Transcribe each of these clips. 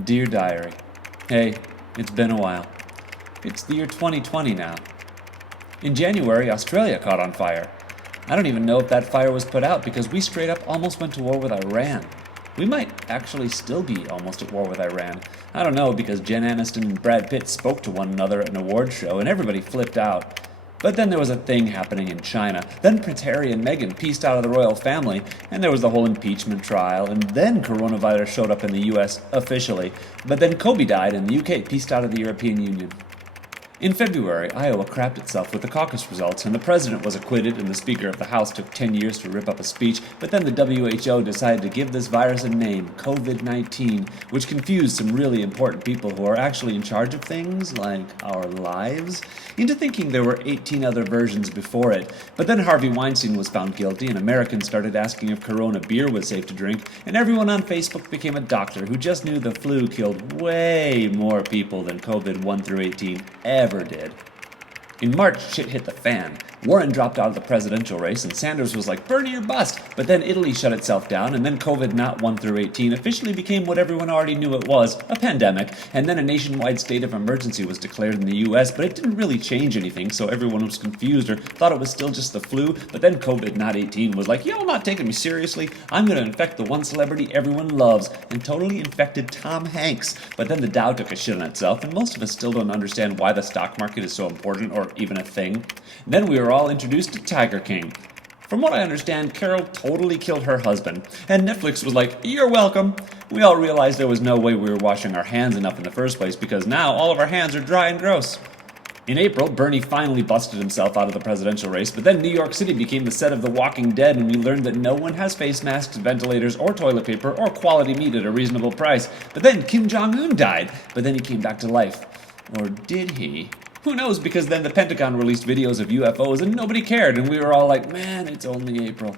Dear Diary, hey, it's been a while. It's the year 2020 now. In January, Australia caught on fire. I don't even know if that fire was put out because we straight up almost went to war with Iran. We might actually still be almost at war with Iran. I don't know because Jen Aniston and Brad Pitt spoke to one another at an award show and everybody flipped out. But then there was a thing happening in China. Then Prince Harry and Meghan pieced out of the royal family, and there was the whole impeachment trial, and then coronavirus showed up in the US officially. But then Kobe died and the UK pieced out of the European Union. In February, Iowa crapped itself with the caucus results, and the president was acquitted, and the Speaker of the House took 10 years to rip up a speech, but then the WHO decided to give this virus a name, COVID-19, which confused some really important people who are actually in charge of things, like our lives, into thinking there were 18 other versions before it. But then Harvey Weinstein was found guilty, and Americans started asking if Corona beer was safe to drink, and everyone on Facebook became a doctor who just knew the flu killed way more people than COVID 1 through 18 ever did. In March, shit hit the fan. Warren dropped out of the presidential race, and Sanders was like, Bernie or bust. But then Italy shut itself down, and then COVID not 1 through 18 officially became what everyone already knew it was, a pandemic. And then a nationwide state of emergency was declared in the US, but it didn't really change anything, so everyone was confused or thought it was still just the flu. But then COVID not 18 was like, y'all not taking me seriously? I'm gonna infect the one celebrity everyone loves, and totally infected Tom Hanks. But then the Dow took a shit on itself, and most of us still don't understand why the stock market is so important or even a thing. Then we were all introduced to Tiger King. From what I understand, Carol totally killed her husband, and Netflix was like, you're welcome. We all realized there was no way we were washing our hands enough in the first place because now all of our hands are dry and gross. In April, Bernie finally busted himself out of the presidential race, but then New York City became the set of The Walking Dead, and we learned that no one has face masks, ventilators, or toilet paper, or quality meat at a reasonable price. But then Kim Jong-un died, but then he came back to life. Or did he? Who knows, because then the Pentagon released videos of UFOs and nobody cared, and we were all like, man, it's only April.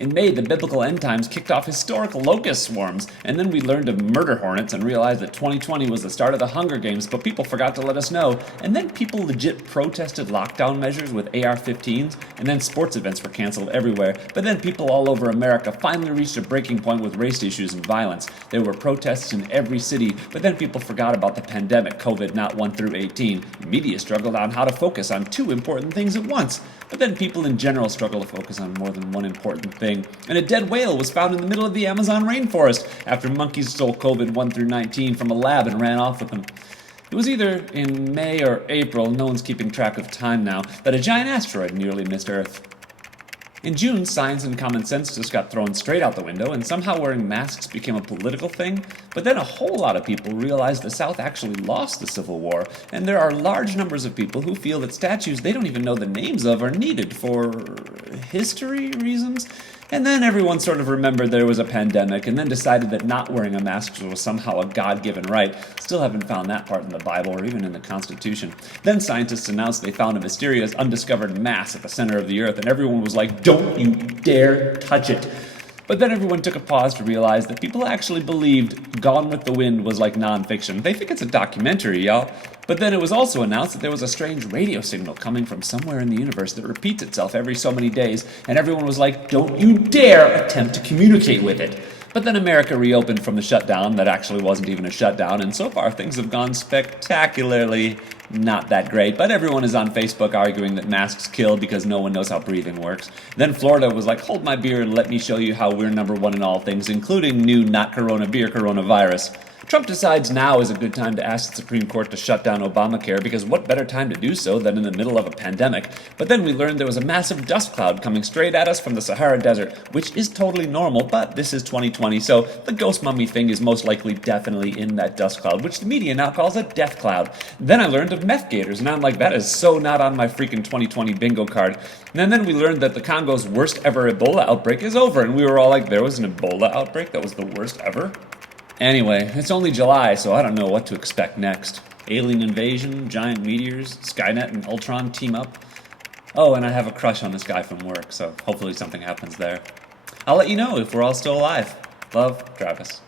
In May, the biblical end times kicked off historical locust swarms, and then we learned of murder hornets and realized that 2020 was the start of the Hunger Games, but people forgot to let us know. And then people legit protested lockdown measures with AR-15s, and then sports events were canceled everywhere. But then people all over America finally reached a breaking point with race issues and violence. There were protests in every city, but then people forgot about the pandemic, COVID not 1 through 18. Media struggled on how to focus on two important things at once. But then people in general struggle to focus on more than one important thing. And a dead whale was found in the middle of the Amazon rainforest after monkeys stole COVID 1 through 19 from a lab and ran off with them. It was either in May or April, no one's keeping track of time now, that a giant asteroid nearly missed Earth. In June, science and common sense just got thrown straight out the window, and somehow wearing masks became a political thing. But then a whole lot of people realized the South actually lost the Civil War, and there are large numbers of people who feel that statues they don't even know the names of are needed for history reasons. And then everyone sort of remembered there was a pandemic, and then decided that not wearing a mask was somehow a God-given right. Still haven't found that part in the Bible or even in the Constitution. Then scientists announced they found a mysterious undiscovered mass at the center of the Earth, and everyone was like, don't you dare touch it. But then everyone took a pause to realize that people actually believed Gone with the Wind was like nonfiction. They think it's a documentary, y'all. But then it was also announced that there was a strange radio signal coming from somewhere in the universe that repeats itself every so many days, and everyone was like, don't you dare attempt to communicate with it. But then America reopened from the shutdown that actually wasn't even a shutdown, and so far things have gone spectacularly not that great. But everyone is on Facebook arguing that masks kill because no one knows how breathing works. Then Florida was like, hold my beer and let me show you how we're number one in all things, including new not corona beer coronavirus. Trump decides now is a good time to ask the Supreme Court to shut down Obamacare, because what better time to do so than in the middle of a pandemic? But then we learned there was a massive dust cloud coming straight at us from the Sahara Desert, which is totally normal, but this is 2020, so the ghost mummy thing is most likely definitely in that dust cloud, which the media now calls a death cloud. Then I learned of meth gators, and I'm like, that is so not on my freaking 2020 bingo card. And then we learned that the Congo's worst ever Ebola outbreak is over, and we were all like, there was an Ebola outbreak that was the worst ever? Anyway, it's only July, so I don't know what to expect next. Alien invasion, giant meteors, Skynet and Ultron team up. Oh, and I have a crush on this guy from work, so hopefully something happens there. I'll let you know if we're all still alive. Love, Travis.